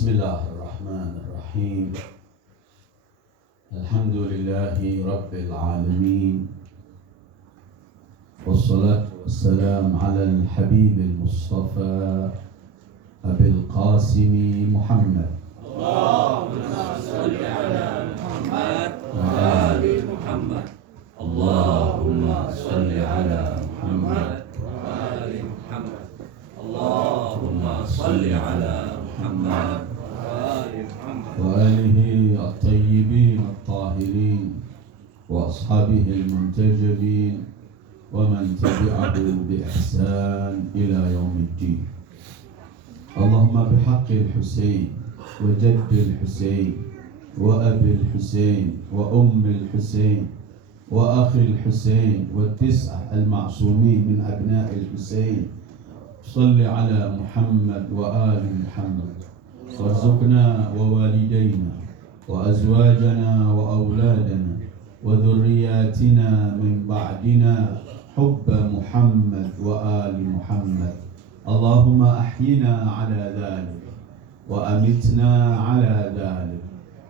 Bismillahirrahmanirrahim. Alhamdulillahi Rabbil Alamin. Wassalatu wassalamu ala al-Habibil Mustafa Abil Qasimi Muhammad. Allahumma salli ala Muhammad wa ali Muhammad. Allahumma salli ala Muhammad wa ali Muhammad. Allahumma salli ala Muhammad wa ali Muhammad. Wa alihi at-tayyibin at-tahirin wa ashabihi al-muntajabin wa man tabi'ahu bi ihsan ila yaumiddin. Allahumma bihaqqi al-Husayn wa jaddi al-Husayn wa abi al-Husayn wa ummi al-Husayn wa akhi al-Husayn wa tis'ah al-ma'sumin min abna'i al-Husayn. Salli ala Muhammad wa ali Muhammad. Warzuqna wa walidayna wa azwajana wa awladana wa dhurriyyatina min ba'dina hubba Muhammad wa ali Muhammad. Allahumma ahyina ala dhalik wa amitna ala dhalik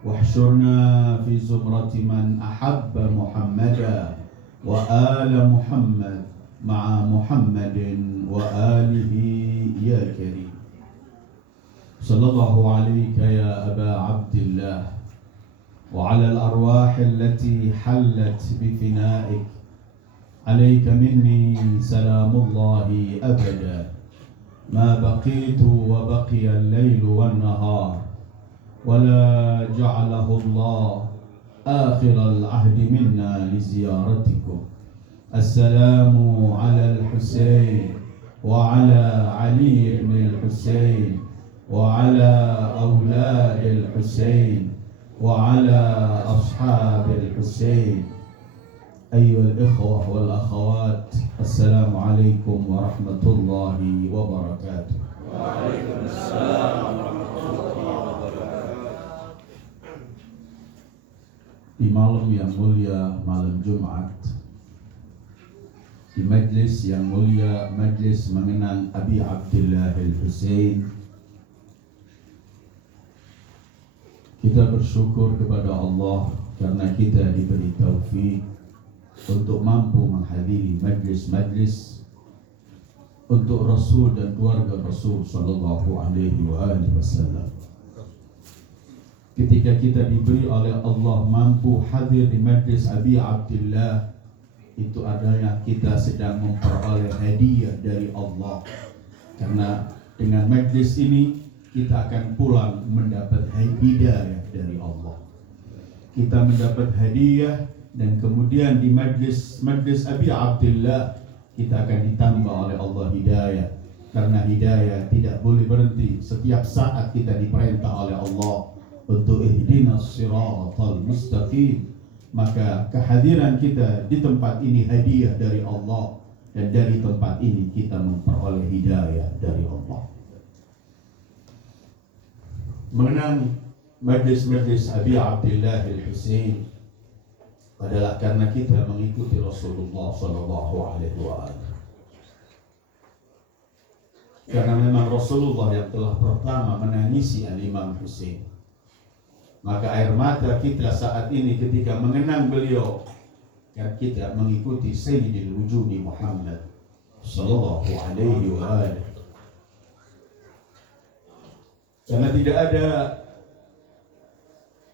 wahsyurna fi zumrati man ahabba Muhammadan wa ala Muhammad ma'a Muhammadin wa alihi ya karim. Sallallahu alayka ya Aba Abdillah wa ala al-arwah allati hallat bi fina'ik. Alayka minni salamullahi abada ma baqitu wa baqiya al-layl wan-nahar wa la ja'alahu Allah akhir al-ahd minna li ziyaratikum. Assalamu ala al-Husayn wa ala Ali ibn al-Husayn wa ala awlad al-Husayn wa ala ashab al-Husayn. Ayyuhal ikhwah wal akhawat, assalamu alaikum warahmatullahi wabarakatuh. Waalaikumsalam warahmatullahi wabarakatuh. Di malam yang mulia, malam Jumat, di majlis yang mulia, majlis mengenang Abi Abdillah al-Husayn, kita bersyukur kepada Allah karena kita diberi taufik untuk mampu menghadiri majlis-majlis untuk Rasul dan keluarga Rasul sallallahu alaihi wasallam. Ketika kita diberi oleh Allah mampu hadir di majlis Abi Abdillah, itu adalah kita sedang memperoleh hadiah dari Allah. Karena dengan majlis ini kita akan pulang mendapat hidayah dari Allah. Kita mendapat hadiah dan kemudian di majlis Abi Abdillah kita akan ditambah oleh Allah hidayah. Karena hidayah tidak boleh berhenti. Setiap saat kita diperintah oleh Allah untuk ihdinas siratal mustaqim. Maka kehadiran kita di tempat ini hadiah dari Allah, dan dari tempat ini kita memperoleh hidayah dari Allah. Mengenang majlis-majlis Abi Abdillah al-Husayn adalah karena kita mengikuti Rasulullah sallallahu alaihi wasallam. Karena memang Rasulullah yang telah pertama menangisi al-Imam Husain. Maka air mata kita saat ini ketika mengenang beliau, kan kita mengikuti Sayyidil Wujudi Muhammad sallallahu alaihi wasallam. Karena tidak ada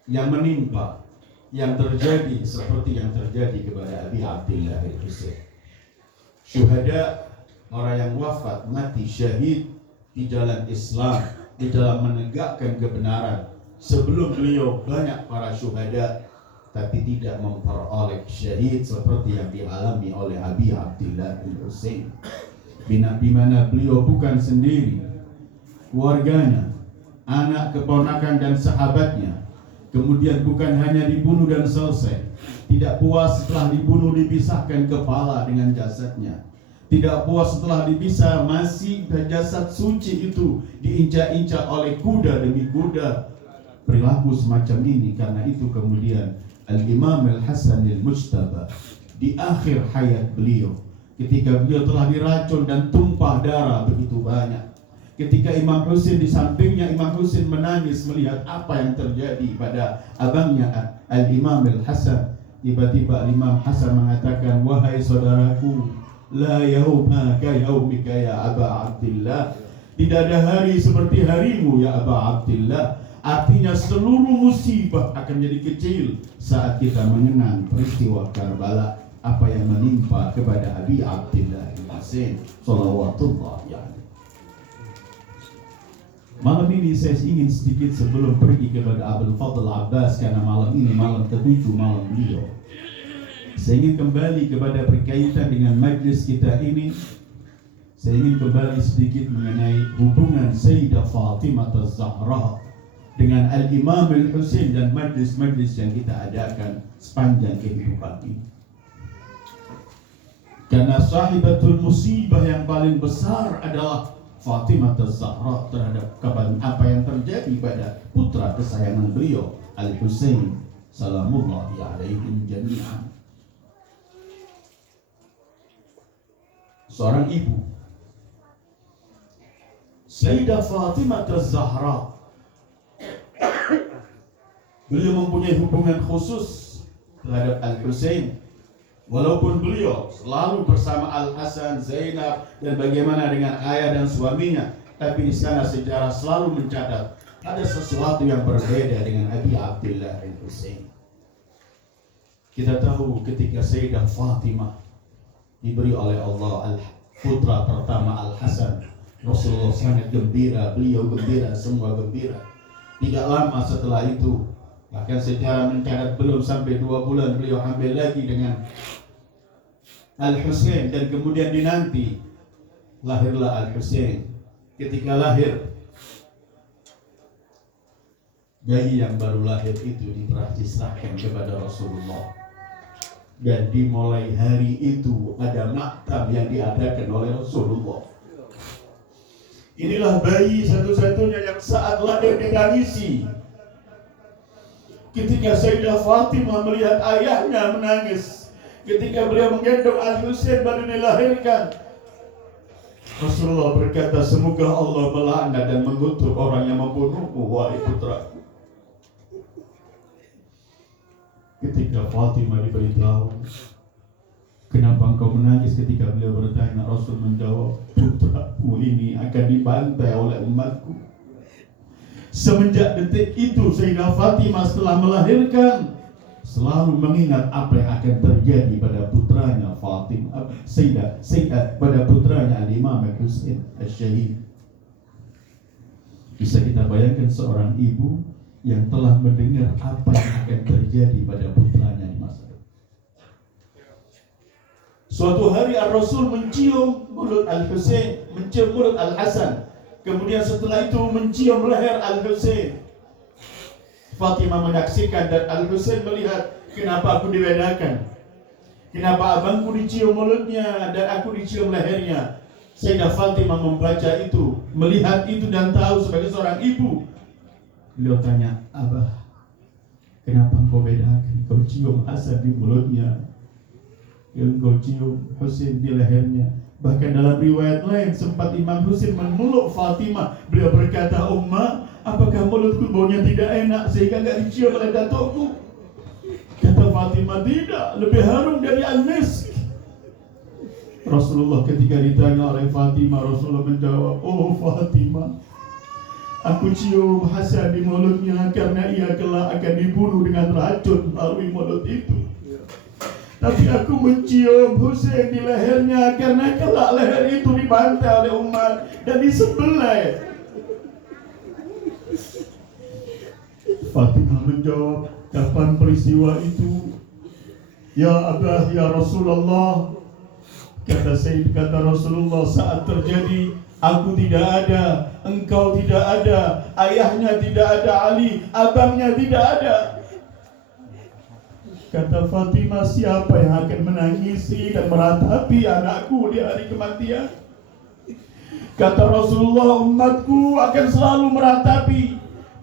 yang menimpa, yang terjadi seperti yang terjadi kepada Abi Abdillah al-Husayn. Syuhada, orang yang wafat mati syahid di jalan Islam, di dalam menegakkan kebenaran. Sebelum beliau banyak para syuhada, tapi tidak memperoleh syahid seperti yang dialami oleh Abi Abdillah al-Husayn. Di mana beliau bukan sendiri, keluarganya, anak, keponakan dan sahabatnya. Kemudian bukan hanya dibunuh dan selesai. Tidak puas setelah dibunuh dipisahkan kepala dengan jasadnya. Tidak puas setelah dipisah masih jasad suci itu diinjak-injak oleh kuda demi kuda. Perilaku semacam ini, karena itu kemudian Al-Imam Al-Hasan Al-Mujtaba di akhir hayat beliau, ketika beliau telah diracun dan tumpah darah begitu banyak, Ketika Imam Husain di sampingnya, Imam Husain menangis melihat apa yang terjadi pada abangnya Al-Imam Al-Hasan. Tiba-tiba Imam Hasan mengatakan, wahai saudaraku, la yauma ka yaumika ya Aba Abdillah. Tidak ada hari seperti harimu ya Aba Abdillah. Artinya seluruh musibah akan jadi kecil saat kita mengenang peristiwa Karbala, apa yang menimpa kepada Abi Abdillah Al-Husain salawatullah alaihi. Malam ini saya ingin sedikit sebelum pergi kepada Abdul Fadl Abbas, karena malam ini malam ke-7 malam beliau. Saya ingin kembali kepada berkaitan dengan majlis kita ini. Saya ingin kembali sedikit mengenai hubungan Sayyidah Fatimah Az-Zahra dengan Al-Imam Al-Husain dan majlis-majlis yang kita adakan sepanjang kehidupan ini. Karena sahibatul musibah yang paling besar adalah Fatimah Az-Zahra terhadap apa yang terjadi pada putra kesayangan beliau Al-Husain salamullahi alaihim jami'an. Seorang ibu, Sayyidah Fatimah Az-Zahra, beliau mempunyai hubungan khusus terhadap Al-Husain. Walaupun beliau selalu bersama Al-Hasan, Zainab, dan bagaimana dengan ayah dan suaminya, tapi di sana sejarah selalu mencatat ada sesuatu yang berbeda dengan Abi Abdillah Al-Husain. Kita tahu ketika Sayyidah Fatimah diberi oleh Allah putra pertama Al-Hasan, Rasulullah sangat gembira, beliau gembira, semua gembira. Tidak lama setelah itu, bahkan sejarah mencatat belum sampai 2 bulan beliau hamil lagi dengan Al-Husain, dan kemudian dinanti lahirlah Al-Husain. Ketika lahir, bayi yang baru lahir itu diserahkan kepada Rasulullah, dan dimulai hari itu ada maktab yang diadakan oleh Rasulullah. Inilah bayi satu-satunya yang saat lahir ditangisi. Ketika Sayyidah Fatimah melihat ayahnya menangis, ketika beliau menggendong Al-Husain baru dilahirkan, Rasulullah berkata, semoga Allah melaknat dan mengutuk orang yang membunuhmu, wahai putraku. Ketika Fatimah diberitahu, kenapa engkau menangis? Ketika beliau bertanya, Rasul menjawab, putraku ini akan dibantai oleh umatku. Semenjak detik itu, Sayyidah Fatimah setelah melahirkan selalu mengingat apa yang akan terjadi pada putranya Fatimah, Sayyidah pada putranya Al-Imam Al-Husain Al-Syahid. Bisa kita bayangkan seorang ibu yang telah mendengar apa yang akan terjadi pada putranya di masa depan. Suatu hari Al-Rasul mencium mulut Al-Husain, mencium mulut Al-Hasan. Kemudian setelah itu mencium leher Al-Husain. Fatimah menyaksikan dan Al-Husain melihat, kenapa aku dibedakan? Kenapa abangku dicium mulutnya dan aku dicium lehernya? Sayyidah Fatimah membaca itu, melihat itu dan tahu sebagai seorang ibu. Beliau tanya, Abah, kenapa engkau bedakan? Kau cium Hasan di mulutnya, engkau cium Husain di lehernya. Bahkan dalam riwayat lain sempat Imam Husain memeluk Fatimah. Beliau berkata, Ummah, apakah mulutku baunya tidak enak sehingga enggak dicium oleh datukku? Kata Fatimah, tidak, lebih harum dari al-misk. Rasulullah ketika ditanya oleh Fatimah, Rasulullah menjawab, oh Fatimah, aku cium Hasan di mulutnya karena ia kelak akan dibunuh dengan racun melalui mulut itu. Tapi aku mencium Husain di lehernya karena kelak leher itu dibantai oleh umat dan disembelih. Fatimah menjawab, kapan peristiwa itu? Ya Abah, ya Rasulullah. Kata Rasulullah, saat terjadi, aku tidak ada, engkau tidak ada, ayahnya tidak ada, Ali, abangnya tidak ada. Kata Fatimah, siapa yang akan menangisi dan meratapi anakku di hari kematian? Kata Rasulullah, umatku akan selalu meratapi.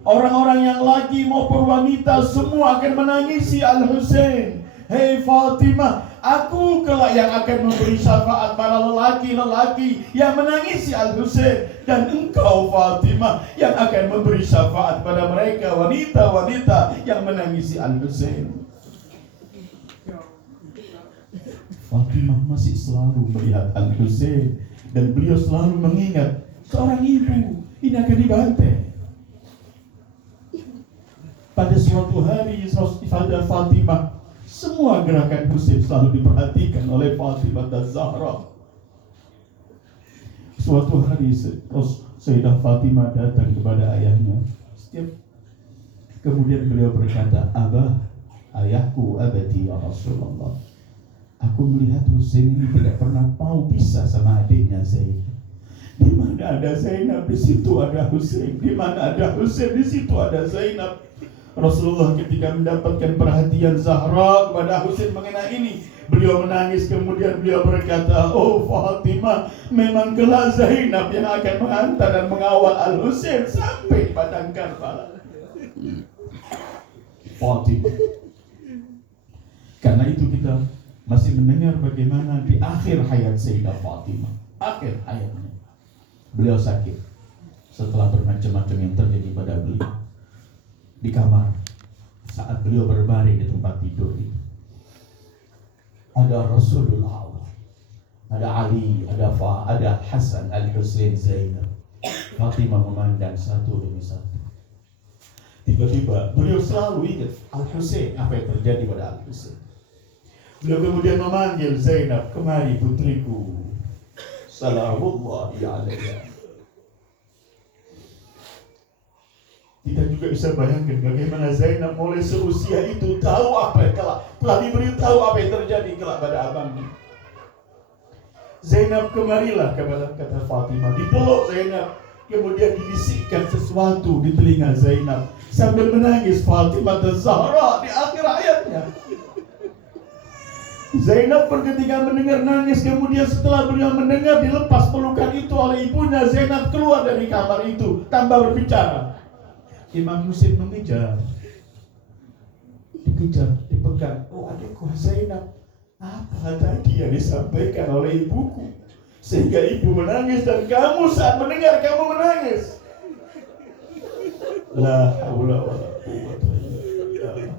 Orang-orang yang laki maupun wanita semua akan menangisi Al-Husain. Hei Fatimah, Aku kelak yang akan memberi syafaat para lelaki-lelaki yang menangisi Al-Husain, dan engkau Fatimah yang akan memberi syafaat pada mereka wanita-wanita yang menangisi Al-Husain. Fatimah masih selalu melihat Al-Husain, dan beliau selalu mengingat seorang ibu ini akan dibantai. Pada suatu hari pada Fatimah, semua gerakan Husain selalu diperhatikan oleh Fatimah dan Zahra. Suatu hari Sayyidah Fatimah datang kepada ayahnya. Kemudian beliau berkata, Abah, ayahku, abadi ya Rasulullah, aku melihat Husain ini tidak pernah mau pisah sama adiknya Zainab. Di mana ada Zainab, di situ ada Husain. Di mana ada Husain, di situ ada Zainab. Rasulullah ketika mendapatkan perhatian Zahra kepada Husain mengenai ini, beliau menangis. Kemudian beliau berkata, oh Fatimah, memang kelak Zainab yang akan menghantar dan mengawal Al-Husain sampai di padang Karbala. Fatimah. Karena itu kita masih mendengar bagaimana di akhir hayat Sayyidah Fatimah, akhir hayatnya, beliau sakit setelah bermacam-macam yang terjadi pada beliau. Di kamar, saat beliau berbaring di tempat tidur itu, ada Rasulullah, ada Ali, ada Hasan, Al-Husain, Zainab. Fatimah memandang satu demi satu. Tiba-tiba beliau selalu ingat Al-Husain, apa yang terjadi pada Al-Husain. Beliau kemudian memanggil Zainab, kemari putriku, salamullahi alaiha. Kita juga bisa bayangkan bagaimana Zainab mulai seusia itu tahu apa yang telah diberitahu apa yang terjadi kelak pada abangnya. Zainab, kemarilah, kata Fatimah. Dipeluk Zainab, kemudian dibisikkan sesuatu di telinga Zainab sambil menangis. Fatimah dan Zahra di akhir hayatnya. Zainab ketika mendengar nangis, kemudian setelah beliau mendengar dilepas pelukan itu oleh ibunya, Zainab keluar dari kamar itu tanpa berbicara. Imam Husain mengejar, dikejar, dipegang. Oh adikku Zainab, apa tadi yang disampaikan oleh ibuku sehingga ibu menangis dan kamu saat mendengar kamu menangis? La haula wala quwwata illa billah.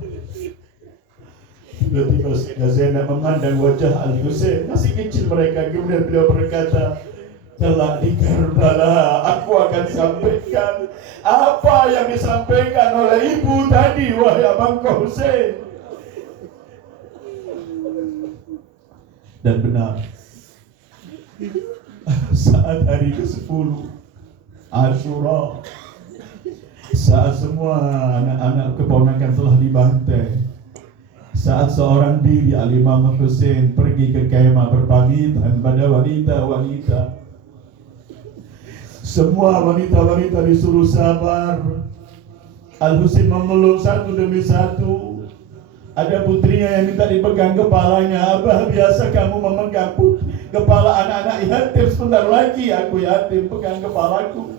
Tiba-tiba Zainab memandang wajah Al-Husain, masih kecil mereka. Kemudian beliau berkata, kelak di Karbala aku akan sampaikan apa yang disampaikan oleh ibu tadi, wahai abangku Husain. Dan benar, saat hari ke-10 Asyura, saat semua anak-anak keponakan telah dibantai, saat seorang diri Al-Imam Husain pergi ke kemah berpamitan pada wanita-wanita, semua wanita-wanita disuruh sabar. Al-Husain memeluk satu demi satu. Ada putrinya yang minta dipegang kepalanya. Abah, biasa kamu memegang kepala anak-anak yatim, sebentar lagi aku yatim, pegang kepalaku.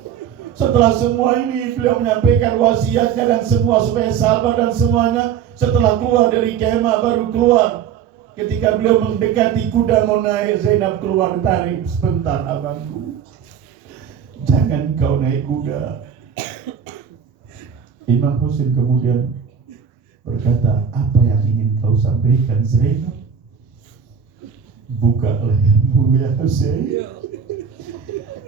Setelah semua ini beliau menyampaikan wasiatnya dan semua supaya sabar dan semuanya. Setelah keluar dari kemah baru keluar. Ketika beliau mendekati kuda mau naik, Zainab keluar, tarik, sebentar abangku, jangan kau naik kuda. Imam Husain kemudian berkata, apa yang ingin kau sampaikan Zainab? Buka lehermu ya Husain.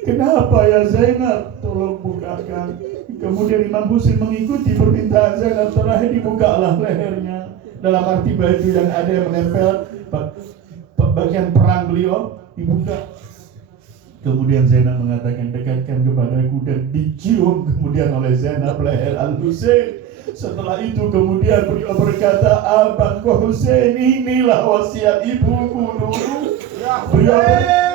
Kenapa ya Zainab? Tolong bukakan. Kemudian Imam Husain mengikuti permintaan Zainab. Terakhir dibukalah lehernya. Dalam arti baju yang ada yang menempel bagian perang beliau dibuka. Kemudian Zainab mengatakan, dekatkan kepadaku, dan dicium kemudian oleh Zainab leher Al-Husain. Setelah itu kemudian beliau berkata, abangku Husain, inilah wasiat ibuku dulu.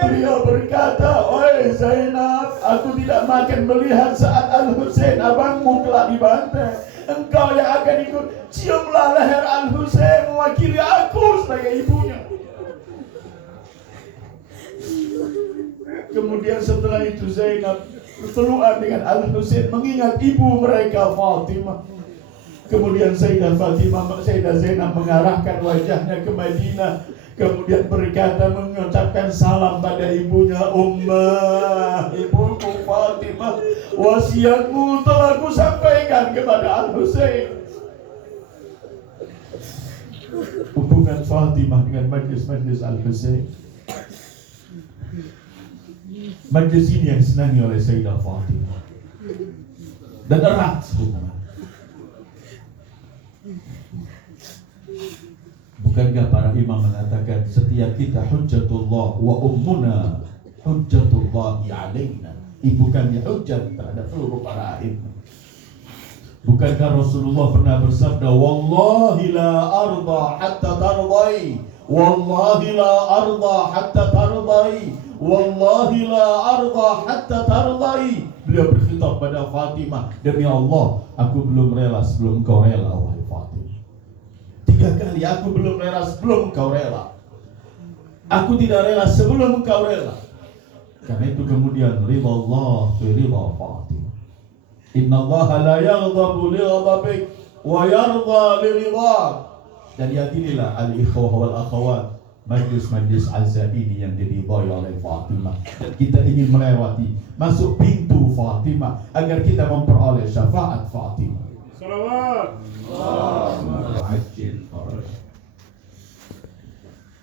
Beliau berkata, oi Zainab, aku tidak makan melihat saat Al-Husain abangmu telah dibantai. Engkau yang akan ikut, ciumlah leher Al-Husain mewakili aku sebagai ibunya. Kemudian setelah itu Zainab berpelukan dengan Al-Husain mengingat ibu mereka Fatimah. Kemudian Sayyidah Zainab mengarahkan wajahnya ke Madinah Kemudian berkata mengucapkan salam pada ibunya, Ummah, ibuku Fatimah, wasiatmu telah ku sampaikan kepada Al-Husain. Hubungan Fatimah dengan majlis-majlis Al-Husain, majlis ini yang disenangi oleh Sayyidah Fatimah dan erat hubungan. Bukankah para imam mengatakan setiap kita hujjatullah wa ummuna hujjatullahi alaina, ibu kami hujjat terhadap seluruh para imam. Bukankah Rasulullah pernah bersabda, wallahi la arda hatta tardai, wallahi la arda hatta tardai, wallahi la arda hatta tardai. Beliau berkhitab pada Fatimah, demi Allah aku belum rela sebelum engkau rela, wahai Fatimah. 3 kali, aku belum rela sebelum engkau rela, aku tidak rela sebelum engkau rela. Karena itu kemudian ridha Allah fi ridha Fatimah. Inna Allah la yaghdabu li ghadabik wa yarda li ridhak. Dan yakinilah al-ikhwah wal akhawat, majlis-majlis al-Zaini yang diridhai oleh Fatimah, dan kita ingin melewati masuk pintu Fatimah agar kita memperoleh syafaat Fatimah. Salawat. Ajil faraj.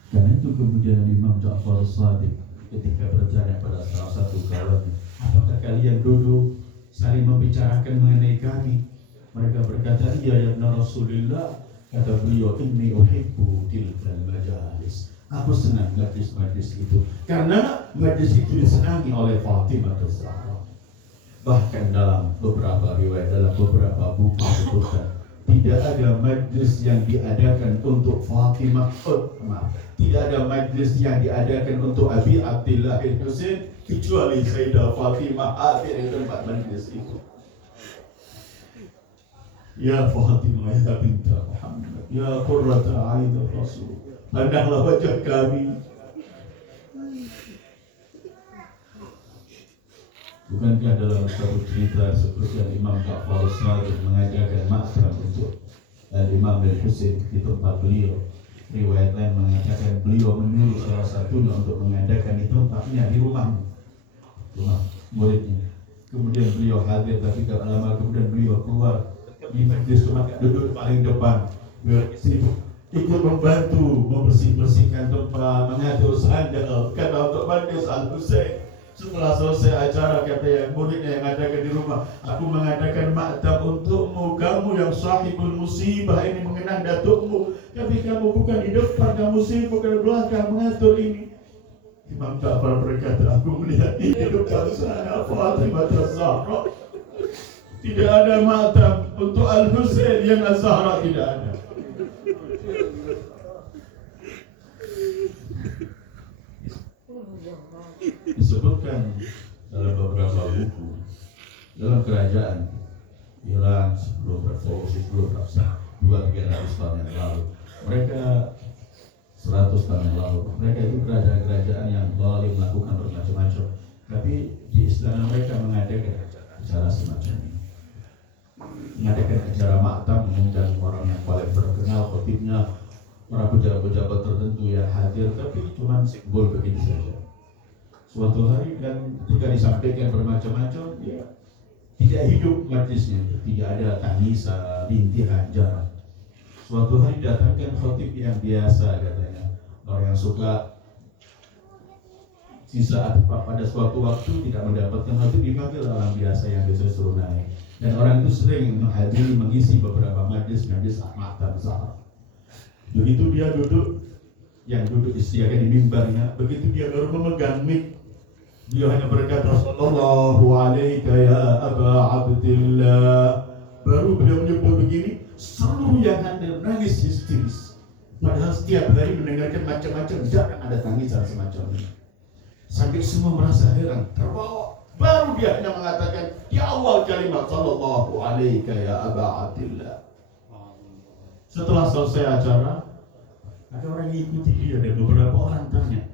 Karena itu kemudian Imam Ja'far Shadiq ketika bertanya pada salah satu kawan, apakah kalian duduk saling membicarakan mengenai kami? Mereka berkata, iya ya Rasulullah. Kata beliau, inni uhibbu tilkal majalis. Aku senang majlis-majlis itu karena majlis itu disenangi oleh Fatimah Az-Zahra. Bahkan dalam beberapa riwayat, dalam beberapa buku disebutkan, tidak ada majlis yang diadakan untuk Fatimah, tidak ada majlis yang diadakan untuk Abi Abdillah Al-Husain kecuali Sayyidah Fatimah hadir di tempat majlis itu. Ya Fatimah, ya binta Muhammad, ya qurrata a'in Rasul, pandanglah wajah kami. Bukankah dalam satu cerita seperti Imam Ja'far Shadiq mengajarkan makam untuk Imam Al-Husain di tempat beliau? Riwayat lain mengatakan beliau menyuruh salah satunya untuk mengadakan di tempatnya, di rumah muridnya. Kemudian beliau hadir, tapi lama kemudian beliau keluar di majlis, duduk paling depan, sibuk ikut membantu membersihkan tempat, mengatur sandal karena untuk majlis Al-Husain. Setelah selesai acara, kata yang muridnya yang adakan di rumah, aku mengadakan maktab untukmu, kamu yang sahibul musibah ini mengenang datukmu, tapi kamu bukan di depan, kamu sibuk di belakang mengatur ini. Imam Ja'far berkata, aku melihat di depan sana Fatimah Az-Zahra, tidak ada maktab untuk Al-Husain yang Az-Zahra tidak ada. Disebutkan dalam beberapa buku, dalam kerajaan Iran sebelum revolusi, sebelum 200-300 tahun yang lalu, mereka 100 tahun yang lalu, mereka itu kerajaan-kerajaan yang boleh melakukan bermacam-macam, tapi di istana mereka mengadakan acara semacam ini, mengadakan acara maktab, mengundang orang yang paling terkenal, khotibnya, para pejabat-pejabat tertentu yang hadir, tapi cuma simbol begitu saja. Suatu hari dan ketika disampaikan bermacam-macam, ya, tidak hidup majlisnya, tidak ada tangisan, rintihan, jarang. Suatu hari datangkan khotib yang biasa, katanya orang yang suka saat pada suatu waktu tidak mendapatkan khotib, dipanggil orang biasa yang biasa suruh naik. Dan orang itu sering menghadiri, mengisi beberapa majlis maktab Zahra. Begitu dia duduk, yang duduk disediakan di mimbarnya, begitu dia baru memegang mic, dia hanya berkata, sallallahu alaika ya Aba Abdillah. Baru beliau menyebut begini, seluruh yang hadir nangis histeris. Padahal setiap hari mendengarkan macam-macam, jarang ada tangisan semacam ini. Sampai semua merasa heran, terbawa. Baru dia hanya mengatakan di awal kalimat, sallallahu alaika ya Aba Abdillah. Setelah selesai acara, ada orang yang ikuti dia dan beberapa orang tanya,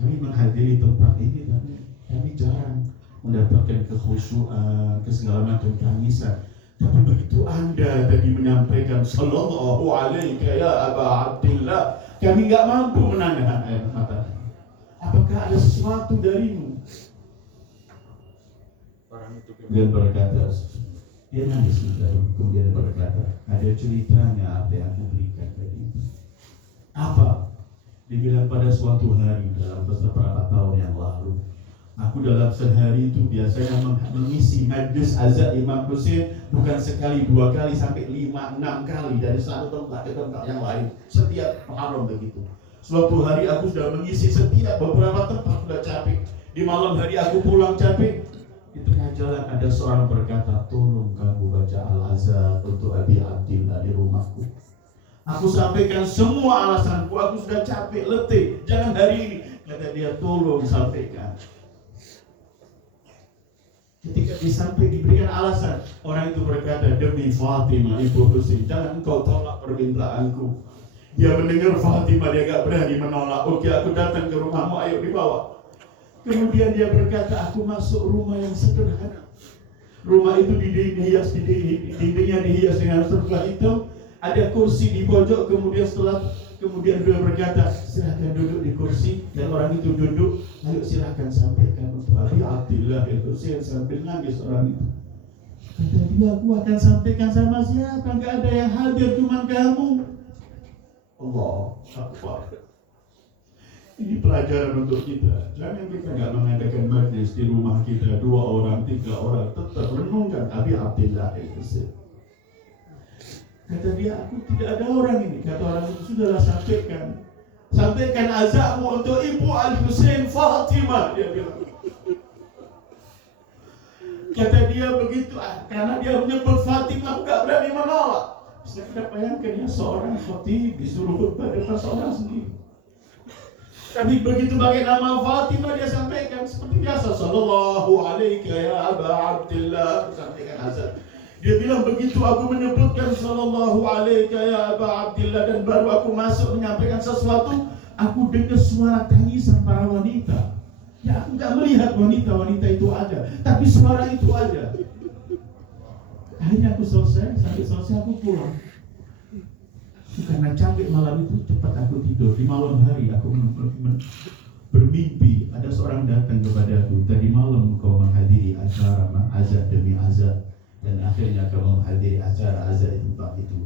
kami menghadiri tempat ini tapi kami jarang mendapatkan kekhusyuan, segala macam tangisan. Tapi begitu Anda tadi menyampaikan sallallahu alaika ya Aba Abdillah, Kami nggak mampu menahan air mata. Apakah ada sesuatu darimu? Kemudian berkata, dia nangis kemudian berkata, ada ceritanya apa yang aku berikan tadi. Apa? Dibilang pada suatu hari dalam beberapa tahun yang lalu, aku dalam sehari itu biasanya mengisi majlis azan Imam Husain bukan sekali, dua kali, sampai 5, 6 kali dari satu tempat ke tempat yang lain. Setiap Muharram begitu. Suatu hari aku sudah mengisi setiap beberapa tempat, sudah capek. Di malam hari aku pulang capek. Di tengah jalan ada seorang berkata, tolong kamu baca Al-Azhar untuk Abi Abdillah di rumahku. Aku sampaikan semua alasanku, aku sudah capek, letih, jangan hari ini. Kata dia, tolong sampaikan. Ketika diberikan alasan, orang itu berkata, demi Fatimah ibu Husain, jangan engkau tolak permintaanku. Dia mendengar Fatimah, dia gak berani menolak. Oke, aku datang ke rumahmu, ayo dibawa. Kemudian dia berkata, aku masuk rumah yang sederhana. Rumah itu dindingnya dihias dengan serba hitam. Ada kursi di pojok. Kemudian dia berkata, silakan duduk di kursi. Dan orang itu duduk. Ayo silakan sampaikan untuk Abi Abdillah itu. Saya sambil nangis orang itu. Kata dia, aku akan sampaikan sama siapa? Gak ada yang hadir, cuma kamu. Allah Akbar. Ini pelajaran untuk kita. Jangan kita nggak mengadakan majlis di rumah kita 2 orang, 3 orang. Tetap renungkan Abi Abdillah itu. Kata dia, aku tidak ada orang ini. Kata orang itu, sudahlah sampaikan. Sampaikan azakmu untuk Ibu Al-Husain Fatimah. Dia bilang. Kata dia begitu, karena dia menyebut Fatimah, aku gak berani menolak. Bisa kita bayangkan ya, seorang khatib disuruh khutbah depan seorang sendiri. Tapi begitu pakai nama Fatimah, dia sampaikan seperti biasa, sallallahu alaihi ya Aba Abdillah, sampaikan azan. Dia bilang, begitu aku menyebutkan sallallahu alaihi ya Aba Abdillah, dan baru aku masuk menyampaikan sesuatu, aku dengar suara tangisan para wanita. Ya, aku gak melihat wanita itu ada, tapi suara itu ada. Akhirnya aku sampai selesai aku pulang. Karena capek malam itu, cepat aku tidur. Di malam hari aku bermimpi ada seorang datang kepadaku, tadi malam kau menghadiri acara azan demi azan, dan akhirnya kau menghadiri acara azan di tempat itu.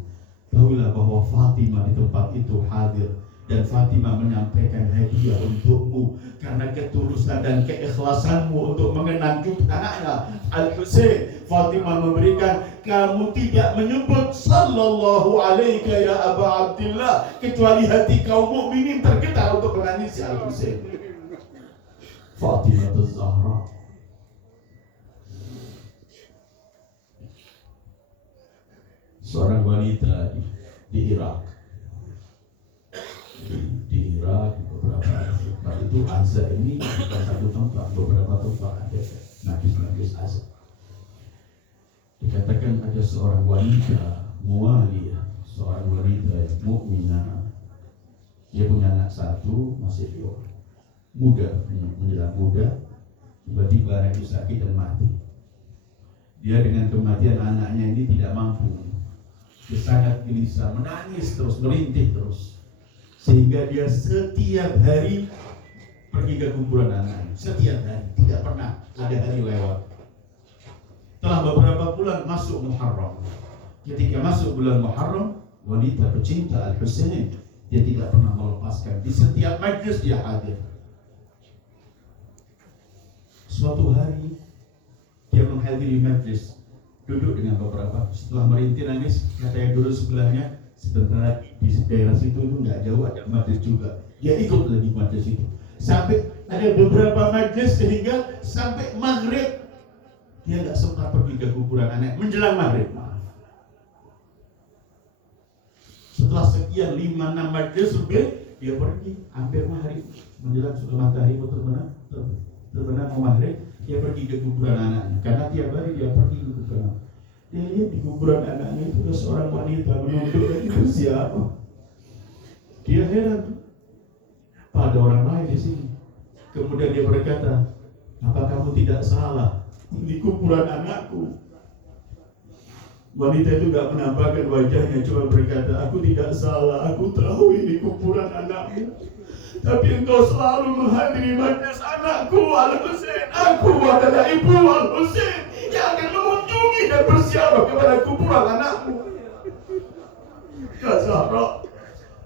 Tahulah bahwa Fatimah di tempat itu hadir, dan Fatimah menyampaikan hadiah untukmu karena ketulusan dan keikhlasanmu untuk mengenang anaknya Al-Husain. Fatimah memberikan, kamu tidak menyebut sallallahu alaihi ya Aba Abdillah kecuali hati kaum mukminin tergetar untuk menangisi Al-Husain. Fatimah Az-Zahra. Seorang wanita di Irak. Di Irak, di beberapa tempat itu azan ini bukan satu tempat, beberapa tempat ada najis azan. Dikatakan ada seorang wanita mualiyah, seorang wanita mukminah. Dia punya anak satu, masih muda, menjelang muda. Tiba-tiba anak itu sakit dan mati. Dia dengan kematian anaknya ini tidak mampu. Dia sangat gelisah, menangis terus, merintih terus. Sehingga dia setiap hari pergi ke kuburan anaknya. Setiap hari, tidak pernah ada hari lewat. Setelah beberapa bulan masuk Muharram. Ketika masuk bulan Muharram, wanita pecinta Al-Husain, dia tidak pernah melepaskan. Di setiap majlis dia hadir. Suatu hari dia menghadiri majlis, duduk dengan beberapa. Setelah merintih nangis, kata yang duduk sebelahnya, sebentar di daerah situ itu nggak jauh ada majlis juga. Dia ikut lagi majlis itu. Sampai ada beberapa majlis sehingga sampai maghrib dia nggak sempat pergi ke kuburan anak menjelang maghrib. Setelah sekian 5-6 majlis lebih, dia pergi hampir maghrib, menjelang sudah matahari terbenam mau maghrib, dia pergi ke kuburan anaknya. Karena tiap hari dia pergi ke kuburan. Dia lihat di kuburan anaknya itu ada seorang wanita menunduk, dan itu siapa? Dia heran, pada orang lain di sini. Kemudian dia berkata, apa kamu tidak salah? Di kuburan anakku. Wanita itu gak menampakkan wajahnya, cuma berkata, aku tidak salah, aku tahu ini kuburan anakmu, tapi engkau selalu menghadiri majlis anakku Al-Husain. Aku adalah ibu Al-Husain yang akan mengunjungi dan bersiarah kepada kuburan anakmu. Kak Zahra,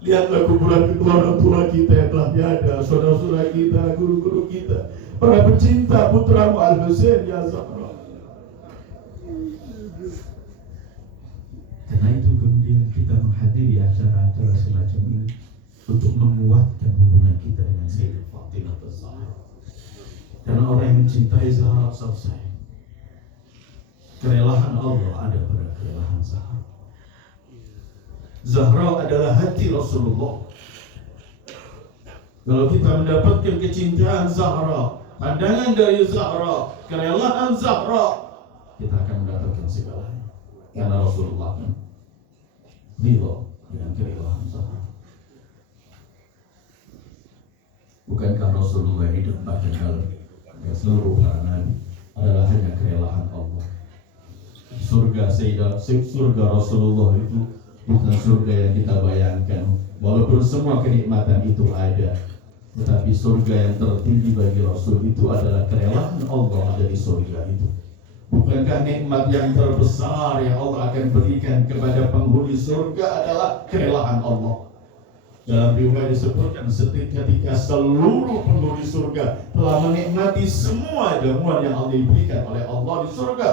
lihatlah kuburan kedua orang tua kita yang telah tiada, saudara-saudara kita, guru-guru kita, para pecinta putramu Al-Husain, ya Zahra. Karena itu kemudian kita menghadiri acara-acara semacam ini untuk menguatkan hubungan kita dengan Sayyidah Fatimah Az-Zahra. Karena orang yang mencintai Zahra selesai. Kerelaan Allah ada pada kerelaan Zahra. Zahra adalah hati Rasulullah. Kalau kita mendapatkan kecintaan Zahra, pandangan dari Zahra, kerelaan Zahra, kita akan mendapatkan segalanya. Karena Rasulullah ridha dengan kerelaan Zahra. Bukankah Rasulullah hidup bahkan dalam seluruh para nabi adalah hanya kerelaan Allah. Surga Rasulullah itu bukan surga yang kita bayangkan. Walaupun semua kenikmatan itu ada, tetapi surga yang tertinggi bagi Rasul itu adalah kerelaan Allah dari surga itu. Bukankah nikmat yang terbesar yang Allah akan berikan kepada penghuni surga adalah kerelaan Allah? Dalam riwayat disebutkan ketika seluruh penghuni surga telah menikmati semua jamuan yang Allah diberikan oleh Allah di surga.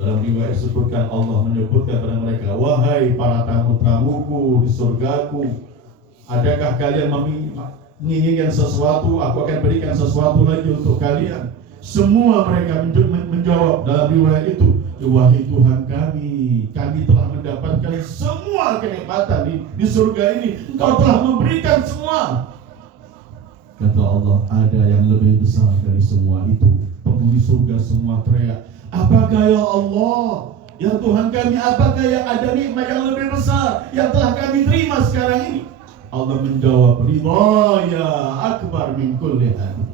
Dalam riwayat disebutkan Allah menyebutkan kepada mereka, wahai para tamu-tamuku di surgaku, adakah kalian menginginkan sesuatu? Aku akan berikan sesuatu lagi untuk kalian. Semua mereka menjawab dalam riwayat itu, wahai Tuhan kami telah mendapatkan semua kenikmatan di surga ini. Engkau telah memberikan semua. Kata Allah, ada yang lebih besar dari semua itu. Penghuni surga semua teriak, apakah ya Allah? Ya Tuhan kami, apakah yang ada nikmat yang lebih besar yang telah kami terima sekarang ini? Allah menjawab, ridhaya akbar min kulli hadhihi.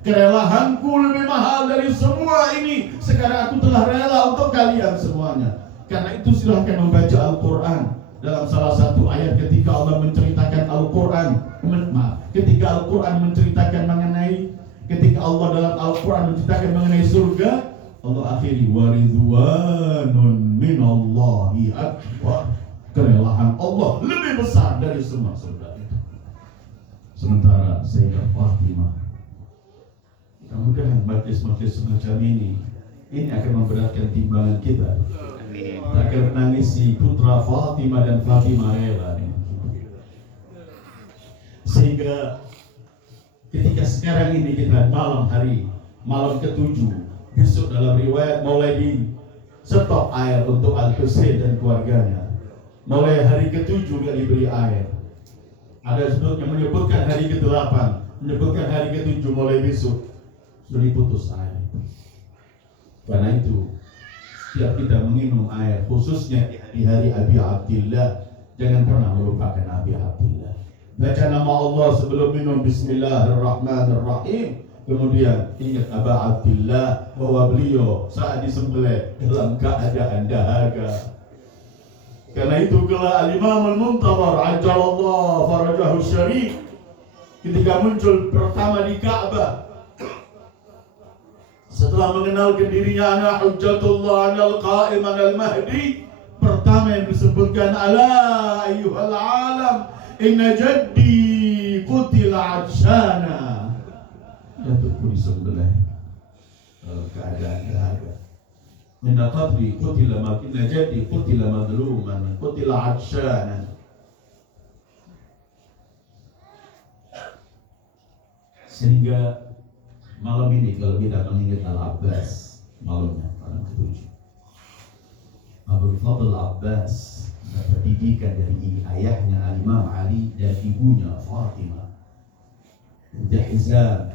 Kerelaanku lebih mahal dari semua ini. Sekarang aku telah rela untuk kalian semuanya. Karena itu silahkan membaca Al-Quran. Dalam salah satu ayat ketika Allah menceritakan ketika Al-Quran menceritakan ketika Allah dalam Al-Quran menceritakan mengenai surga, Allah akhiri waridwanun minallahi akbar. Kerelaan Allah lebih besar dari semua surga itu. Sementara Sayyidah Fatimah, mudah-mudahan majlis-majlis semacam ini akan memberatkan timbangan kita. Kita akan menangisi putra Fatimah dan Fatimah rela. Sehingga ketika sekarang ini kita malam ke-7, besok dalam riwayat mulai di stop air untuk Al-Husain dan keluarganya. Mulai hari ke-7 gak diberi air. Ada sebutnya menyebutkan hari ke-8, menyebutkan hari ke-7 mulai besok sudah diputus air. Karena itu setiap kita minum air, khususnya di hari Abi Abdillah, jangan pernah melupakan Abi Abdillah. Baca nama Allah sebelum minum, Bismillahirrahmanirrahim. Kemudian ingat Abu Abdillah bahwa beliau saat disembelih dalam keadaan dahaga. Karena itu kala Al-Imam Al-Muntadhar ajalallahu farajahu syarif ketika muncul pertama di Ka'bah, setelah mengenalkan dirinya ana hujjatullah anal qa'im anal mahdi, pertama yang disebutkan, ala ayyuhal alam inna jaddi qutila adshana. Datukku disembelih dalam keadaan dahaga. Inna qadri qutila inna jaddi qutila madluman qutila adshana. Sehingga malam ini kalau kita mengingat Al-Abbas, malamnya ke-7, Abul Fadl Abbas dapat didikan dari ayahnya Al-Imam Ali dan ibunya Fatimah binti Hizam.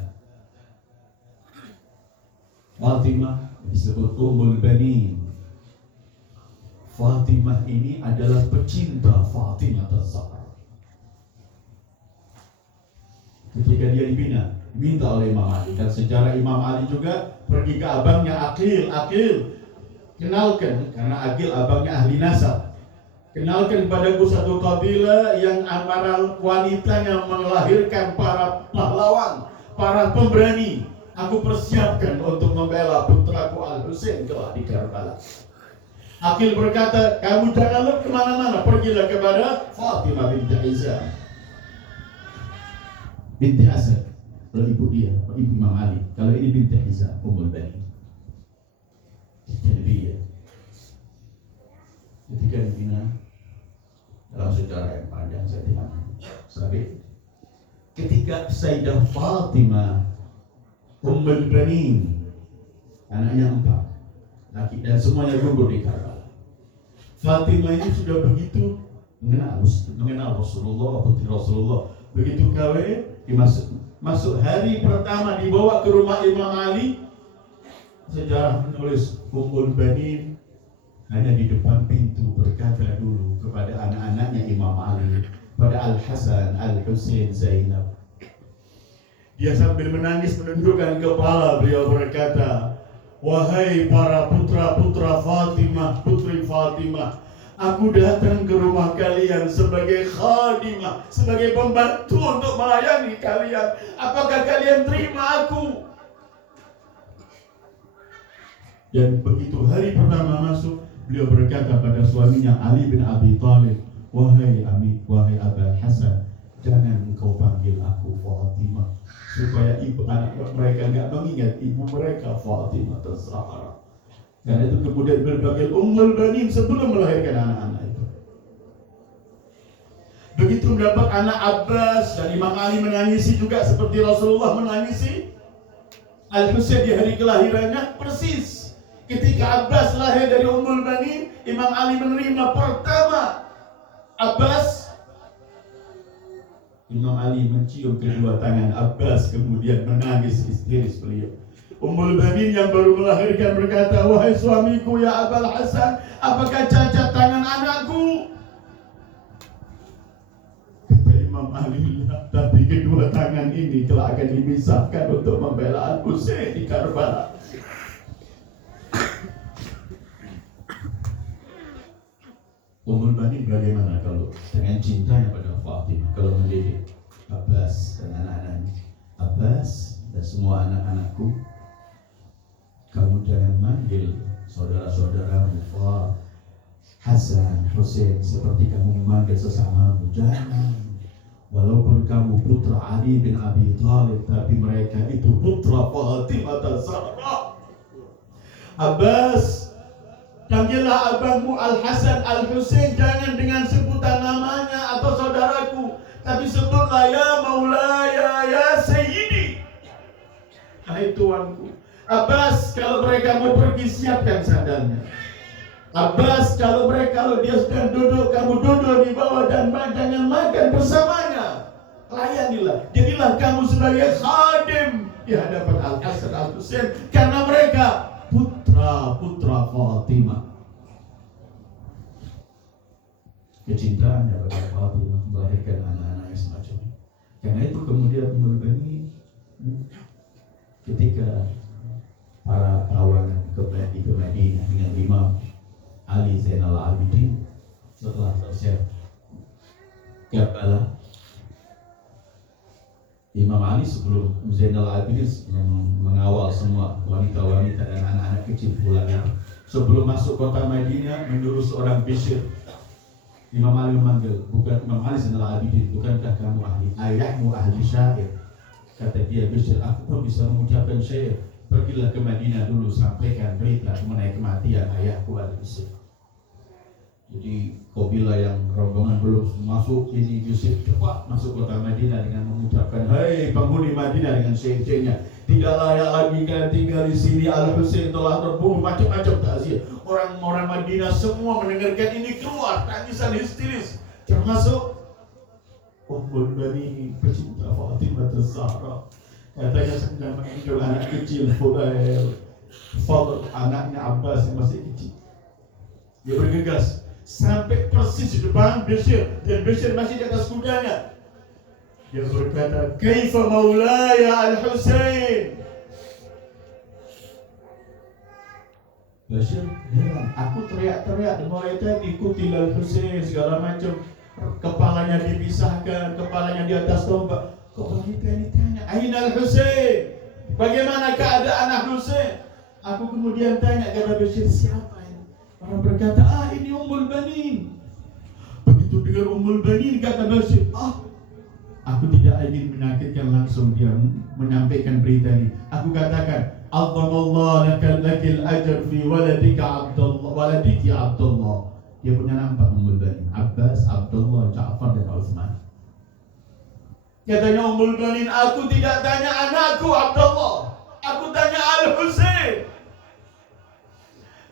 Fatimah disebut Ummul Banin. Fatimah ini adalah pecinta Fatimah Az-Zahra. Ketika dia diminta oleh Imam Ali, dan sejarah Imam Ali juga pergi ke abangnya Aqil. kenalkan, karena Aqil abangnya ahli nasab, kenalkan padaku satu kabilah yang para wanitanya melahirkan para pahlawan, para pemberani. Aku persiapkan untuk membela putraku Al-Husain kelak di Karbala. Aqil berkata, kamu jangan kemana-mana, pergilah kepada Fatimah binti Aizah binti Asad. Kalau ibu dia, ibu Imam Ali. Kalau ini binti Aizah, Ummul Bani. Jadi dia ketika di Mina, dalam sejarah yang panjang saya tidak sabit, ketika Sayyidah Fatimah Ummul Bani, anaknya 4 laki dan semuanya gugur di Karbala. Fatimah ini sudah begitu mengenal Rasulullah, putri Rasulullah. Begitu kawin, masuk hari pertama dibawa ke rumah Imam Ali. Sejarah menulis Ummul Bani hanya di depan pintu berkata dulu kepada anak-anaknya Imam Ali, pada Al-Hasan, Al-Husain, Zainab. Dia sambil menangis menundukkan kepala, beliau berkata, wahai para putra-putra Fatimah, putri Fatimah, aku datang ke rumah kalian sebagai khadimah, sebagai pembantu untuk melayani kalian. Apakah kalian terima aku? Dan begitu hari pertama masuk, beliau berkata pada suaminya Ali bin Abi Thalib, wahai wahai Abul Hasan, jangan engkau panggil aku Fatimah, supaya ibu anak mereka enggak mengingat ibu mereka Fatimah Zahra. Karena itu kemudian berbagai Ummul Banin sebelum melahirkan anak-anak itu. Begitu mendapat anak Abbas, dan Imam Ali menangisi juga seperti Rasulullah menangisi Al-Husain di hari kelahirannya persis. Ketika Abbas lahir dari Ummul Banin, Imam Ali menerima pertama Abbas. Imam Ali mencium kedua tangan Abbas, kemudian menangis histeris beliau. Ummul Banin yang baru melahirkan berkata, wahai suamiku ya Abul Hasan, apakah cacat tangan anakku? Kata Imam Ali, tapi kedua tangan ini telah akan dimisahkan untuk membela Al-Husain di Karbala. Ummul Banin bagaimana kalau dengan cintanya pada Fatimah, kalau mendidik Abbas dan anak-anaknya. Abbas dan semua anak-anakku, kamu jangan manggil saudara-saudaramu Hasan, Husain seperti kamu memanggil sesamamu. Jangan. Walaupun kamu putra Ali bin Abi Thalib, tapi mereka itu putra Fatimah Zahra. Abbas, panggillah abangmu Al-Hasan, Al-Husain jangan dengan sebutan namanya atau saudaraku, tapi sebutlah ya Maulaya, ya Sayyidi, hai tuanku. Abbas, kalau mereka mau pergi siapkan sandalnya. Abbas, kalau dia sedang duduk, kamu duduk di bawah dan jangan makan bersamanya. Layanilah, jadilah kamu sebagai khadim di hadapan Al-Hasan, Al-Husain, karena mereka putra Fatimah. Kecintaannya pada Fatimah melahirkan anak-anak yang semacam ini. Karena itu kemudian Ummul Banin ketika para tawanan ke Madinah dengan Imam Ali Zainal Abidin setelah selesai Karbala, Imam Ali sebelum Zainal Abidin yang mengawal semua wanita-wanita dan anak-anak kecil pulang, sebelum masuk kota Madinah menyuruh seorang Bishr. Imam Ali memanggil, bukan Imam Ali Zainal Abidin, bukankah kamu ayahmu ahli syair? Kata dia, Bishr, aku pun bisa mengucapkan syair. Pergilah ke Madinah dulu, sampaikan berita mengenai kematian ayahku Al-Bishr. Jadi kabilah yang rombongan belum masuk, ini Yusuf cepat masuk kota Madinah dengan mengucapkan, hai penghuni Madinah, dengan syair-syairnya, tidak layak lagi kalian tinggal di sini, Al-Husain telah terbunuh, macam-macam takziah. Orang-orang Madinah semua mendengarkan ini keluar tangisan histeris, termasuk Ummul Banin pecinta Fatimah Zahra. Katanya sedang menunjuk anak kecil Fadl, anaknya Abbas yang masih kecil. Dia bergegas sampai persis di depan Bishr, dan Bishr masih di atas kudanya. Dia berkata, kaifa maulaya Al-Husain? Bashir heran, aku teriak-teriak mulai tadi kutilal Husain segala macam, kepalanya dipisahkan, kepalanya di atas tombak. Kok wanita ini tanya, Ainal Husain? Bagaimana keadaan Husain? Aku kemudian tanya kepada Bashir, siapa ini? Orang berkata, ini Ummul Banin. Begitu dengar Ummul Banin, kata Bashir, aku tidak ingin menyakitkan, langsung dia menyampaikan berita ini. Aku katakan, Azzamallah lakal ajr fi waladika Abdullah, waladiki Abdullah. Dia punya nampak Ummul Banin, Abbas, Abdullah, Ja'far dan Utsman. Katanya Ummul Banin, aku tidak tanya anakku Abdullah, aku tanya Al-Husain.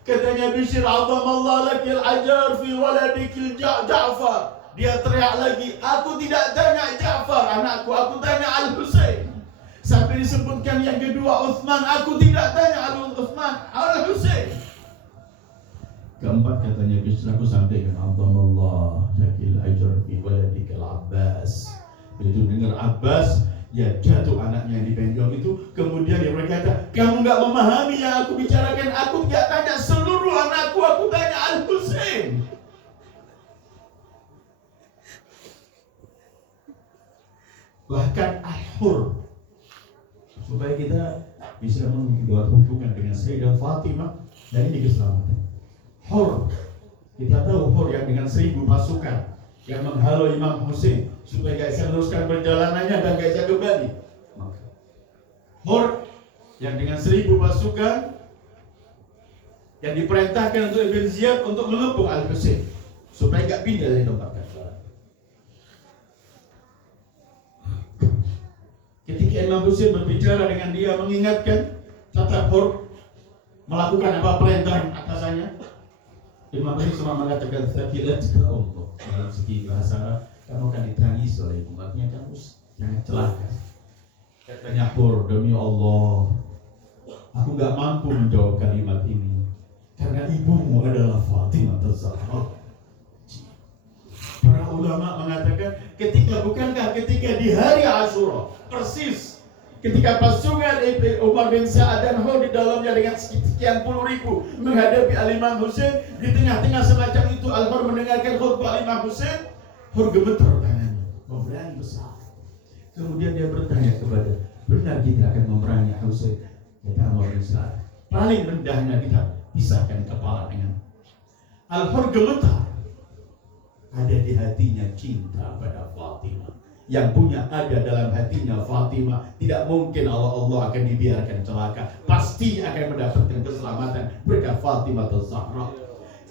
Katanya Bishr, Azzamallah lakal ajr fi waladiki Ja'far. Dia teriak lagi, aku tidak tanya Ja'far anakku, aku tanya Al-Husain. Sampai disebutkan yang kedua Utsman, aku tidak tanya Al-Utsman, Al-Husain. Keempat katanya Bishr, aku sampaikan Azzamallah lakal ajr fi waladika Al-Abbas. Begitu dengar Abbas, ya jatuh anaknya yang dipenyong itu. Kemudian dia berkata, kamu gak memahami yang aku bicarakan, aku tidak tanya seluruh anakku, aku tanya Al-Husain. Bahkan Al-Hur, supaya kita bisa membuat hubungan dengan Sayyidah Fatimah, dan ini keselamatan. Hur, kita tahu Hur yang dengan 1000 pasukan yang menghalau Imam Husain supaya gak bisa meneruskan perjalanannya dan gak bisa kembali. Hur yang dengan 1000 pasukan yang diperintahkan untuk Ibn Ziyad untuk mengepung Al-Husain supaya gak pindah dari tempatnya. Ketika Imam Husain berbicara dengan dia, mengingatkan tata Hur melakukan apa perintah atasannya, Imam Husain cuma mengatakan thaqilat ke Allah. Dalam segi bahasa, kamu akan ditangis oleh umatnya, kamu jangan celaka. Katanya Hur, demi Allah, aku gak mampu menjawab kalimat ini karena ibumu adalah Fatimah Az-Zahra. Para ulama mengatakan bukankah ketika di hari Asyura, persis ketika pasukan Umar bin Sa'ad dan Hur di dalamnya dengan sekian puluh ribu menghadapi Al-Imam Husain, di tengah-tengah semacam itu Al-Hur mendengarkan khutbah Imam Husain, Hur gemetar tangannya, memberani besar. Kemudian dia bertanya kepada, benar kita akan memerangi Husain? Kata Umar bin Sa'ad, paling rendahnya kita pisahkan kepala dengan. Al-Hur gemetar. Ada di hatinya cinta pada Fatimah. Yang punya ada dalam hatinya Fatimah. Tidak mungkin Allah akan dibiarkan celaka. Pasti akan mendapatkan keselamatan berkat Fatimah Az-Zahra.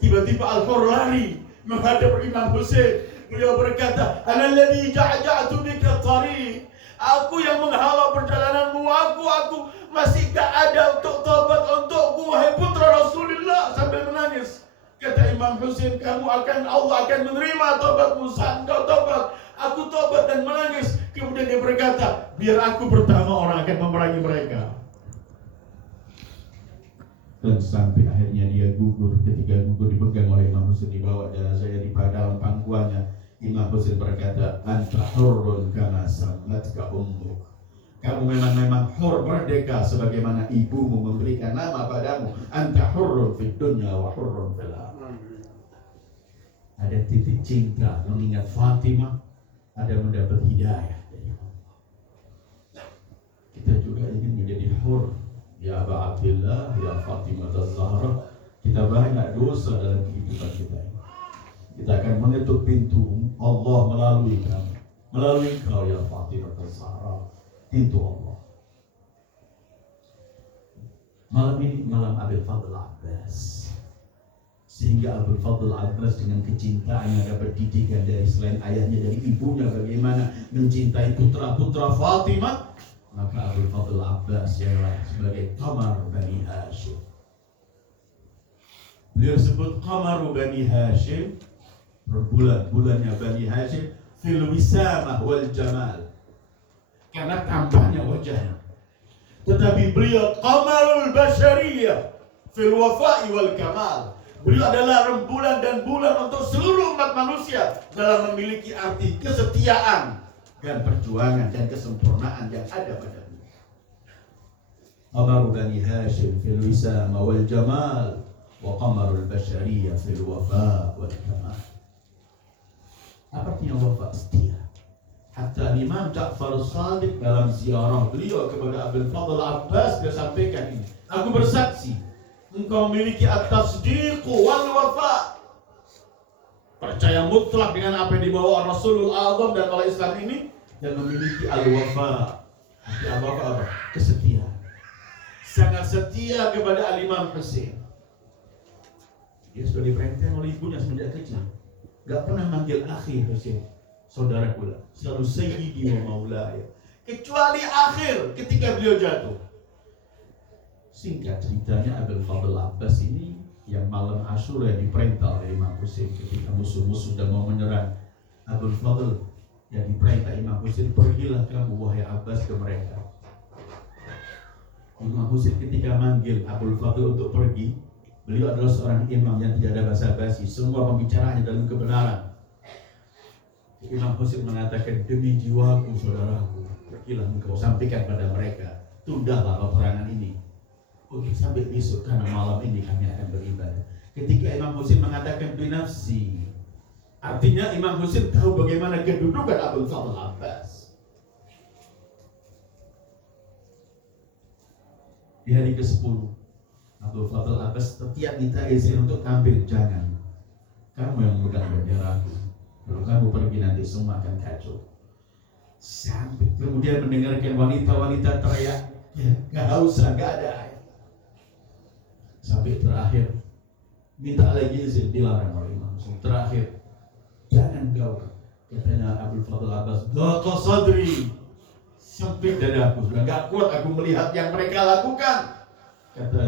Tiba-tiba Al-Hur lari menghadap Imam Husain. Beliau berkata, Analladzi ja'ja'tu bika tariq. Aku yang menghalau perjalananmu. Aku masih gak ada untuk tobat untukku, wahai putra Rasulullah. Sambil menangis. Kata Imam Husain, Allah akan menerima tobatmu saat kau tobat. Aku tobat dan menangis. Kemudian dia berkata, biar aku pertama orang akan memerangi mereka. Dan sampai akhirnya dia gugur. Ketika gugur dipegang oleh Imam Husain, dibawa jenazahnya di dalam pangkuannya. Imam Husain berkata, Anta hurrun kama sammatka ummuk. Kamu memang hur, merdeka sebagaimana ibumu memberikan nama padamu. Anta hurrun fid dunya wa hurrun fil akhirah. Ada titik cinta mengingat Fatimah, ada mendapat hidayah dari Allah. Kita juga ingin menjadi hur. Ya Aba Abdillah, ya Fatimah Az-Zahra. Kita banyak dosa dalam kehidupan kita. Kita akan menutup pintu Allah melalui kamu, melalui kau ya Fatimah Az-Zahra. Pintu Allah. Malam ini malam Abil Fadl Abbas. Sehingga Abul Fadl Abbas dengan kecintaannya dapat didikan dari selain ayahnya, dari ibunya, bagaimana mencintai putra-putra Fatimah. Maka Abul Fadl Abbas ialah sebagai Qamar Bani Hashim. Beliau sebut Qamar Bani Hashim, bulan-bulannya Bani Hashim, fil wisamah wal jamal, karena tampaknya wajahnya. Tetapi beliau Qamarul Bashariyah fil wafa'i wal kamal. Beliau adalah rembulan dan bulan untuk seluruh umat manusia dalam memiliki arti kesetiaan dan perjuangan dan kesempurnaan yang ada pada beliau. Qamar Bani Hashim fil wisama wal jamal wa qamarul bashariyah fil wafa wal kamal. Apa artinya wafa? Setia. Hatta Imam Ja'far Shadiq dalam ziarah beliau kepada Abul Fadl Abbas, dia sampaikan ini, aku bersaksi engkau memiliki at-tasdiq wal wafa, percaya mutlak dengan apa yang dibawa Rasulul Azam dan oleh Islam ini, dan memiliki al-wafa. Arti apa? Kesetiaan. Sangat setia kepada Al-Imam Husain. Dia sudah diperintahkan oleh ibunya semenjak kecil, gak pernah manggil akhi Husain, saudara pula, selalu sayyidi wa maulaya, kecuali akhir ketika beliau jatuh. Singkat ceritanya, Abul Fadl Abbas ini yang malam Asyura diperintah oleh Imam Husain ketika musuh-musuh sudah mau menyerang Abul Fadl, yang diperintah Imam Husain, pergilah kamu wahai Abbas ke mereka. Imam Husain ketika manggil Abul Fadl untuk pergi, beliau adalah seorang imam yang tidak ada basa-basi, semua pembicaraannya dalam kebenaran. Imam Husain mengatakan, demi jiwaku saudaraku, pergilah engkau sampaikan pada mereka, tundalah peperangan ini untuk sampai besok, karena malam ini kami akan beribadah. Ketika Imam Husain mengatakan binafsi, artinya Imam Husain tahu bagaimana kedudukan Abul Fadl Abbas. Di hari ke-10, Abul Fadl Abbas setiap minta izin untuk tampil, jangan, kamu yang memegang benderaku, kalau kamu pergi nanti semua akan kacau. Sampai kemudian mendengarkan wanita-wanita teriak, ya, gak usah, gak ada air. Sampai terakhir minta lagi izin, dilarang oleh Imam Husain. Terakhir, jangan kau, katanya Abul Fadl Abbas, dhaqa sadri, sempit dadaku, sudah gak kuat aku melihat yang mereka lakukan. Kata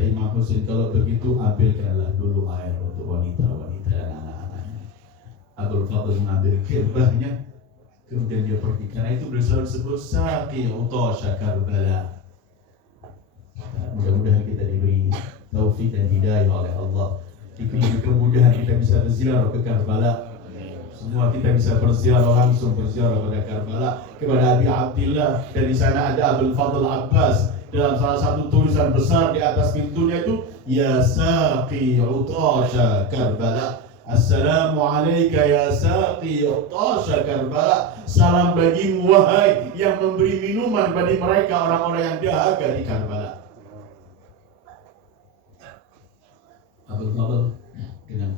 Imam Husain, kalau begitu ambilkanlah dulu air untuk wanita-wanita dan anak-anaknya. Abul Fadl mengambil kirbahnya, kemudian dia pergi. Karena itu beliau selalu sebut saqi utasha Karbala. Mudah-mudahan kita diberi taufik dan hidayah oleh Allah, diberi kemudahan kita bisa berziarah ke Karbala. Semua kita bisa berziarah langsung, berziarah pada Karbala, kepada Abi Abdillah. Dan di sana ada Abul Fadl Abbas. Dalam salah satu tulisan besar di atas pintunya itu, ya saqi utasha Karbala, assalamu alayka ya saqi utasha Karbala, salam bagimu wahai yang memberi minuman bagi mereka orang-orang yang dahaga di Karbala. Abul Fadl dengan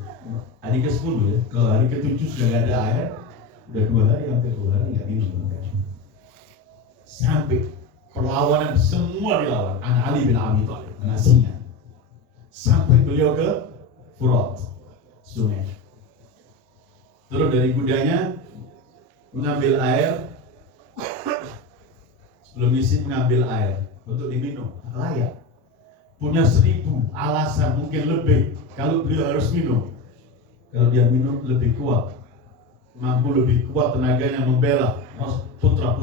hari ke-10 ya, kalau hari ke-7 sudah gak ada air, udah 2 hari sampai 2 hari gak minum, sampai perlawanan semua dilawan. Anak Ali bin Abi Thalib menasinya sampai beliau ke Furat, sungai. Turun dari kudanya, mengambil air, sebelum isi mengambil air untuk diminum, layak. Punya 1000 alasan, mungkin lebih, kalau beliau harus minum. Kalau dia minum lebih kuat, mampu lebih kuat tenaganya membela putra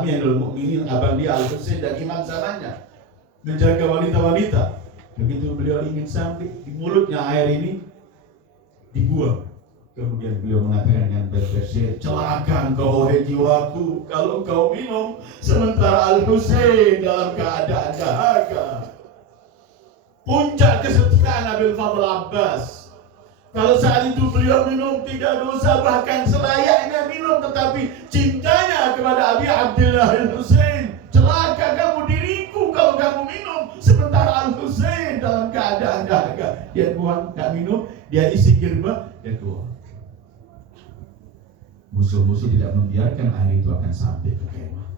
Amirul Mukminin, abang dia Al-Husain dan imam zamannya, menjaga wanita-wanita. Begitu beliau ingin sampai di mulutnya air ini, dibuang. Kemudian beliau mengatakan dengan bersyair, celaka engkau wahai jiwaku kalau engkau minum sementara Al-Husain dalam keadaan dahaga. Puncak kesetiaan Abul Fadl Abbas. Kalau saat itu beliau minum tidak dosa, bahkan selayaknya minum, tetapi cintanya kepada Abi Abdillah Al-Husain, celaka kamu diriku kalau kamu minum sementara Al-Husain dalam keadaan dahaga. Dia buang, tak minum, dia isi kirbah, dia keluar. Musuh-musuh tidak membiarkan air itu akan sampai ke kemah,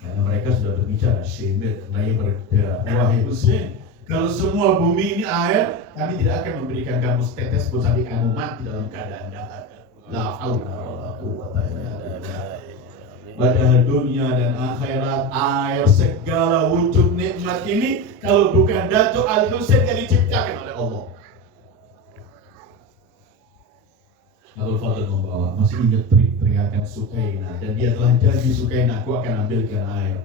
karena mereka sudah berbicara, Syemir, Naya berkata, wahai Husain, kalau semua bumi ini air, kami tidak akan memberikan kamu setetes pun sampai kamu mati dalam keadaan dahaga. La haula wala quwwata illa billah. Padahal dunia dan akhirat, air segala wujud nikmat ini, kalau bukan Datuk Al-Husain yang diciptakan oleh Allah. Abul Fadl membawa, masih ingat teriakan Sukaina, dan dia telah janji Sukaina, aku akan ambilkan air.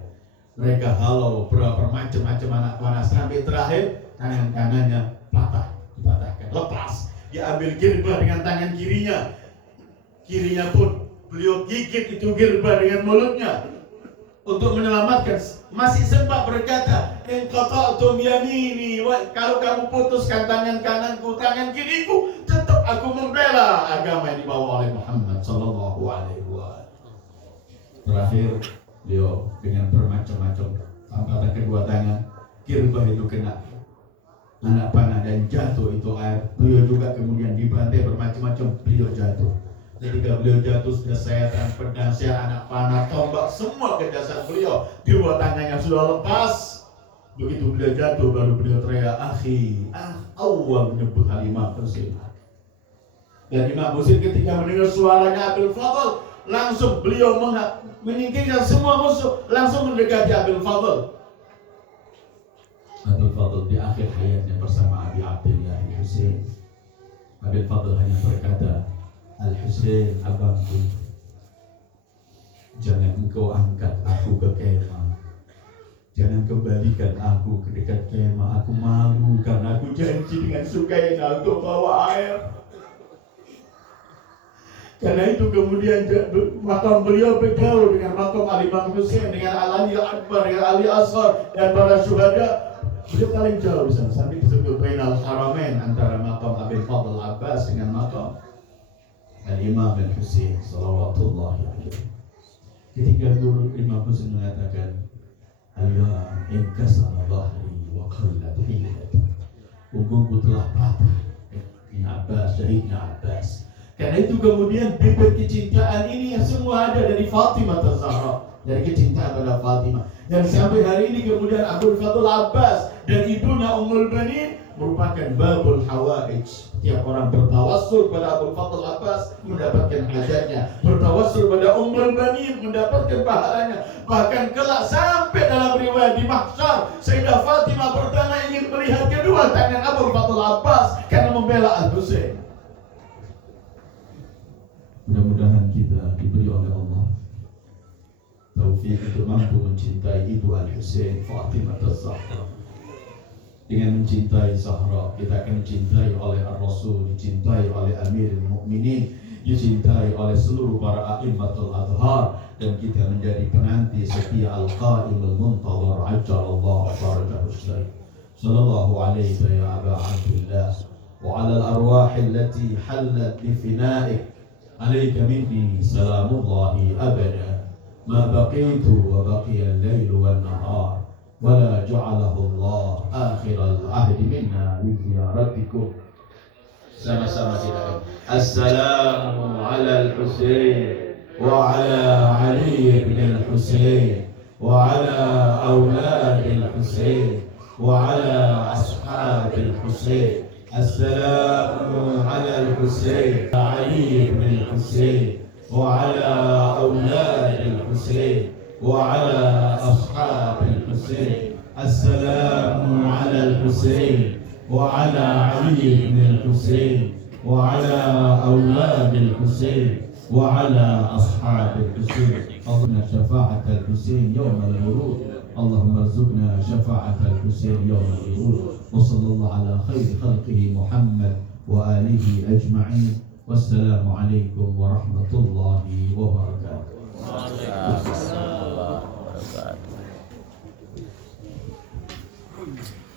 Mereka halau bermacam-macam anak panah, sampai terakhir tangan kanannya patah, dipatahkan, lepas. Dia ambil girbah dengan tangan kirinya pun beliau gigit itu girbah dengan mulutnya. untuk menyelamatkan, masih sempat berkata, in qata'tum yamini, kalau kamu putuskan tangan kananku, tangan kiriku, tetap aku membela agama yang dibawa oleh Muhammad sallallahu alaihi wasallam. Terakhir beliau dengan bermacam-macam tampatan kedua tangan, kirbah itu kena anak panah dan jatuh itu air. Beliau juga kemudian dibantai bermacam-macam, beliau jatuh. Ketika beliau jatuh sudah sayatan, pedang, anak panah, tombak, semua ke jasad beliau. Dua tangannya sudah lepas. Begitu beliau jatuh baru beliau teriak, akhi, awal menyebut Imam Husain. Dan Imam Husain ketika mendengar suaranya Abil Fadl, langsung beliau menyingkirkan semua musuh, langsung mendekati Abil Fadl. Abil Fadl di akhir hayatnya bersama Abi Abdillah Husain. Abil Fadl hanya berkata, Al-Husain abangku, jangan engkau angkat aku ke kemah, jangan kembalikan aku ke dekat kemah. Aku malu karena aku janji dengan Sukainah untuk bawa air. Karena itu kemudian makam beliau bergaul dengan makam Imam Husain, dengan Ali Akbar, dengan Ali Asghar dan para syuhada. Beliau paling jauh di sana, sampai disebut Bainal Haramain, antara makam Abil Fadl Abbas dengan makam Al-Imam Al-Husain salawatullahi alaihi. Ketika guru Imam Husain mengatakan, Allah inkasara dhahri wa qallat hilati, punggungku telah patah. Abbas, syahidnya Abbas. Karena itu kemudian bibit kecintaan ini yang semua ada dari Fatimah Az-Zahra, dari kecintaan pada Fatimah. Dan sampai hari ini kemudian Abul Fadl Abbas dan ibunya Ummul Banin merupakan babul hawaij. Setiap orang bertawassul pada Abul Fadl Abbas mendapatkan hajatnya, bertawassul pada Ummul Banin mendapatkan pahalanya. Bahkan kelak sampai dalam riwayat di mahsyar, Sayyidah Fatimah pertama ingin melihat kedua tangan Abul Fadl Abbas karena membela Al-Husain. Mudah-mudahan kita diberi oleh Allah taufik untuk mampu mencintai Ibu Al-Husain Fatimah Az-Zahra. Dengan mencintai Zahra, kita akan dicintai oleh Ar-Rasul, dicintai oleh Amirul Mukminin, dicintai oleh seluruh para a'immatul adhar, dan kita menjadi penanti setia al-qaimul muntazar ajjalallahu farajahu syarif. Sallallahu alaihi ya Aba Abdullah wa ala al-arwah allati hallat bi fina'ik. عليك مني سلام الله أبدا ما بقيت وبقي الليل والنهار ولا جعله الله آخر العهد منا لزيارتكم. Sama-sama kita. Assalamu ala al-Husain wa ala Ali bin al-Husain wa ala awlad al-Husain wa ala ashab al-Husain. السلام على الحسين علي بن الحسين وعلى أولاد الحسين وعلى أصحاب الحسين. السلام على الحسين وعلى علي بن الحسين وعلى أولاد الحسين وعلى أصحاب الحسين. اللهم شفاعة الحسين يوم الورود، اللهم ارزقنا شفاعة الحسين يوم الورود. وصلى الله على خير خلقه محمد وآله أجمعين. والسلام عليكم ورحمة الله وبركاته.